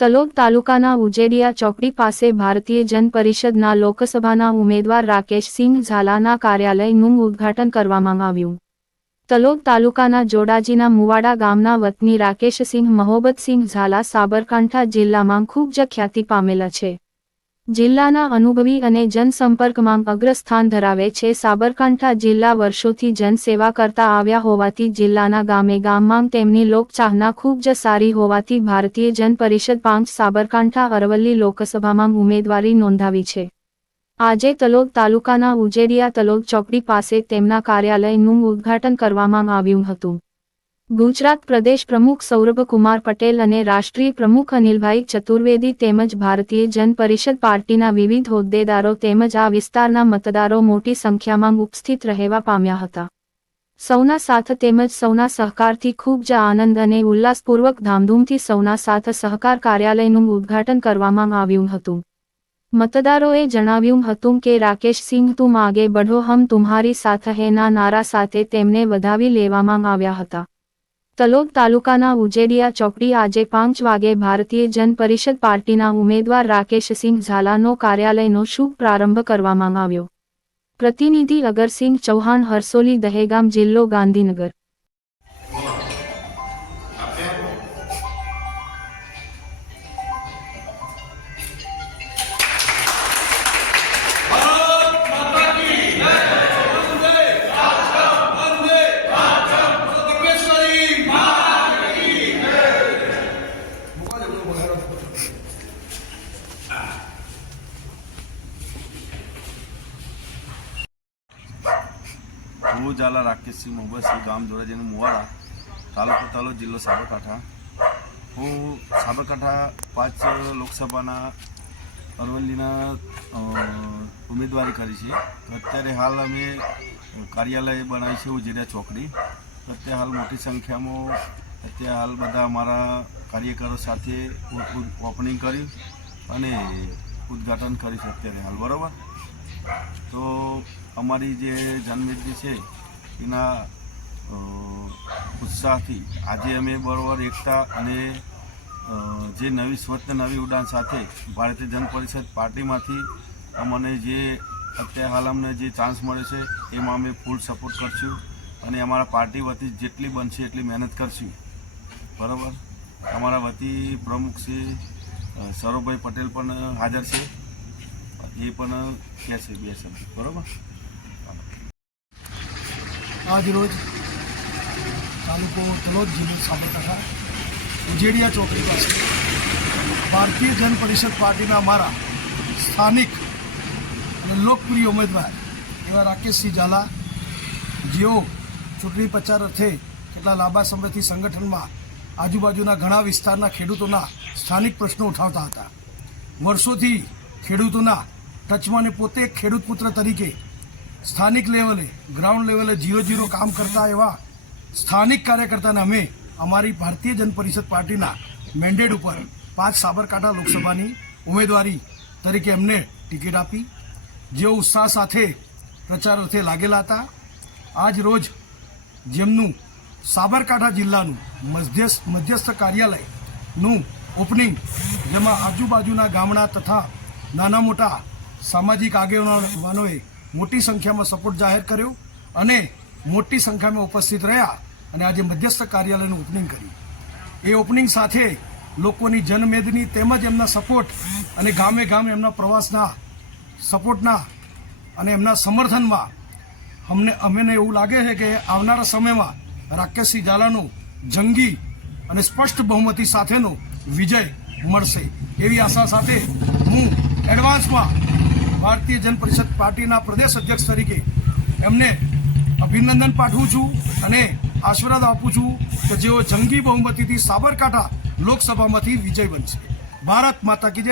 તલોદ તાલુકાના ઉજેડિયા ચોકડી પાસે ભારતીય જન પરિષદના લોકસભાના ઉમેદવાર રાકેશસિંહ ઝાલાના કાર્યાલયનું ઉદ્ઘાટન કરવામાં આવ્યું. તલોદ તાલુકાના જોડાજીના મુવાડા ગામના વતની રાકેશસિંહ મહોબતસિંહ ઝાલા સાબરકાંઠા જિલ્લામાં ખૂબ જ ખ્યાતિ પામેલા છે. જિલ્લાના અનુભવી અને જનસંપર્કમાં અગ્રસ્થાન ધરાવે છે. સાબરકાંઠા જિલ્લા વર્ષોથી જનસેવા કરતા આવ્યા હોવાથી જિલ્લાના ગામે ગામમાં તેમની લોકચાહના ખૂબ જ સારી હોવાથી ભારતીય જન પરિષદ પાંચ સાબરકાંઠા અરવલ્લી લોકસભામાં ઉમેદવારી નોંધાવી છે. આજે તલોદ તાલુકાના ઉજેડિયા તલોદ ચોકડી પાસે તેમના કાર્યાલયનું ઉદ્ઘાટન કરવામાં આવ્યું હતું. ગુજરાત પ્રદેશ પ્રમુખ સૌરભકુમાર પટેલ અને રાષ્ટ્રીય પ્રમુખ અનિલભાઈ ચતુર્વેદી તેમજ ભારતીય જન પરિષદ પાર્ટીના વિવિધ હોદ્દેદારો તેમજ આ વિસ્તારના મતદારો મોટી સંખ્યામાં ઉપસ્થિત રહેવા પામ્યા હતા. સૌના સાથ તેમજ સૌના સહકારથી ખૂબ જ આનંદ અને ઉલ્લાસપૂર્વક ધામધૂમથી સૌના સાથ સહકાર કાર્યાલયનું ઉદ્ઘાટન કરવામાં આવ્યું હતું. મતદારોએ જણાવ્યું હતું કે રાકેશસિંહ તુમ આગે બઢો હમ, તુમ્હારી સાથ હૈના નારા સાથે તેમને વધાવી લેવામાં આવ્યા હતા. તલોદ તાલુકાના ઉજેડિયા ચોકડી આજે પાંચ વાગે ભારતીય જન પરિષદ પાર્ટીના ઉમેદવાર રાકેશસિંહ ઝાલાનો કાર્યાલયનો શુભ પ્રારંભ કરવામાં આવ્યો. પ્રતિનિધિ અગરસિંહ ચૌહાણ હરસોલી દહેગામ જિલ્લો ગાંધીનગર. હું ઝાલા રાકેશસિંહ મોહબ્બતસિંહ ગામ જોરાજીનું મુવાડા તાલુકો તાલો જિલ્લો સાબરકાંઠા. હું સાબરકાંઠા પાંચ લોકસભાના અરવલ્લીના ઉમેદવારી કરી છે. અત્યારે હાલ અમે કાર્યાલય બનાવી છે ઉજેડિયા ચોકડી. અત્યારે હાલ મોટી સંખ્યામાં અત્યારે હાલ બધા અમારા કાર્યકરો સાથે ઓપનિંગ કર્યું અને ઉદ્ઘાટન કર્યું અત્યારે હાલ, બરાબર? તો અમારી જે જનમેદની છે એના ઉત્સાહથી. આજે અમે બરોબર એકતા અને જે નવી સ્વચ્છ નવી ઉડાન સાથે ભારતીય જન પરિષદ પાર્ટીમાંથી અમને જે અત્યારે હાલ અમને જે ચાન્સ મળે છે, એમાં અમે ફૂલ સપોર્ટ કરશું અને અમારા પાર્ટી વતી જેટલી બનશે એટલી મહેનત કરશું. બરાબર? અમારા વતી પ્રમુખ શ્રી સૌરભભાઈ પટેલ પણ હાજર છે. એ પણ કહેશે બે શબ્દ. બરાબર? આજ રોજ તાલુકો તલોદ જિલ્લો સાબરકાંઠા, ઉજેડિયા ચોકડી પાસે ભારતીય જન પરિષદ પાર્ટીના અમારા સ્થાનિક અને લોકપ્રિય ઉમેદવાર એવા રાકેશસિંહ ઝાલા, જેઓ ચૂંટણી પ્રચાર અર્થે કેટલા લાંબા સમયથી સંગઠનમાં આજુબાજુના ઘણા વિસ્તારના ખેડૂતોના સ્થાનિક પ્રશ્નો ઉઠાવતા હતા. વર્ષોથી ખેડૂતોના ટચમાં પોતે ખેડૂત પુત્ર તરીકે સ્થાનિક લેવલે, ગ્રાઉન્ડ લેવલે જીરો જીરો કામ કરતા એવા સ્થાનિક કાર્યકર્તાને અમે અમારી ભારતીય જન પરિષદ પાર્ટીના મેન્ડેટ ઉપર પાંચ સાબરકાંઠા લોકસભાની ઉમેદવારી તરીકે એમને ટિકિટ આપી. જેઓ ઉત્સાહ સાથે પ્રચાર અર્થે લાગેલા હતા. આજ રોજ જેમનું સાબરકાંઠા જિલ્લાનું મધ્યસ્થ મધ્યસ્થ કાર્યાલયનું ઓપનિંગ જેમાં આજુબાજુના ગામડા તથા નાના મોટા સામાજિક આગેવાનોએ મોટી સંખ્યામાં સપોર્ટ જાહેર કર્યો અને મોટી સંખ્યામાં ઉપસ્થિત રહ્યા અને આજે મધ્યસ્થ કાર્યાલયનું ઓપનિંગ કર્યું. એ ઓપનિંગ સાથે લોકોની જનમેદની તેમજ એમના સપોર્ટ અને ગામે ગામે એમના પ્રવાસના સપોર્ટના અને એમના સમર્થનમાં અમને અમને એવું લાગે છે કે આવનારા સમયમાં રાકેશસિંહ ઝાલાનું જંગી અને સ્પષ્ટ બહુમતી સાથેનો વિજય મળશે. એવી આશા સાથે હું એડવાન્સમાં ભારતીય જન પરિષદ પાર્ટીના પ્રદેશ અધ્યક્ષ તરીકે એમને અભિનંદન પાઠવું છું અને આશીર્વાદ આપું છું કે જેઓ જંગી બહુમતીથી સાબરકાંઠા લોકસભામાંથી વિજય બનશે. ભારત માતા કી જય.